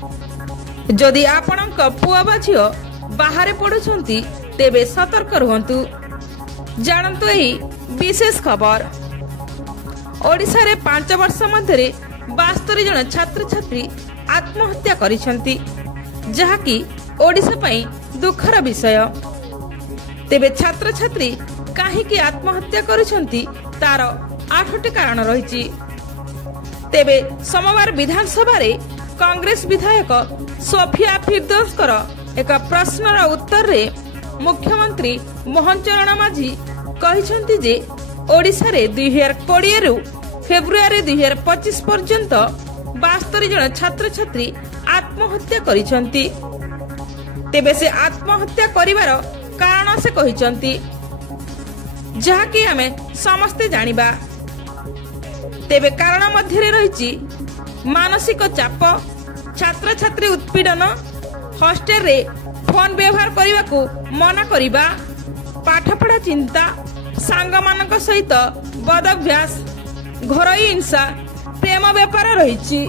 जदि आपणक पुआ बा झियो बाहर पढ़ुछंती तेबे सतर्क रुहंतु। जानतु एही विशेष खबर। ओडिशा रे 5 वर्ष मध्य 72 जन छात्र छात्री आत्महत्या करिसंती, जहाकी ओडिशा पई दुखर विषय। तेबे छात्र छात्री काहीकि आत्महत्या करिसंती तार 8टी कारण रहिछि। तेबे सोमवार विधानसभा रे कांग्रेस विधायक सोफिया फिरदौसकर एक प्रश्नर उत्तर रे मुख्यमंत्री मोहन चरण माझी कहिसंती जे ओडिशा रे 2020 रु फेब्रुआरी 2025 पर्यंत 72 जन छात्र छात्री आत्महत्या करिसंती। तेबे से आत्महत्या करिवार कारण से कहिसंती, जहाकी हमें समस्ते जानिबा। तेबे कारण मध्य रही मानसिक चाप, छात्र छात्री उत्पीड़न, हॉस्टेल रे फोन व्यवहार करने को मना करिबा, पाठपढ़ा चिंता, सांग मानक सहित बद अभ्यास, घरोई हिंसा, प्रेम व्यापार रही।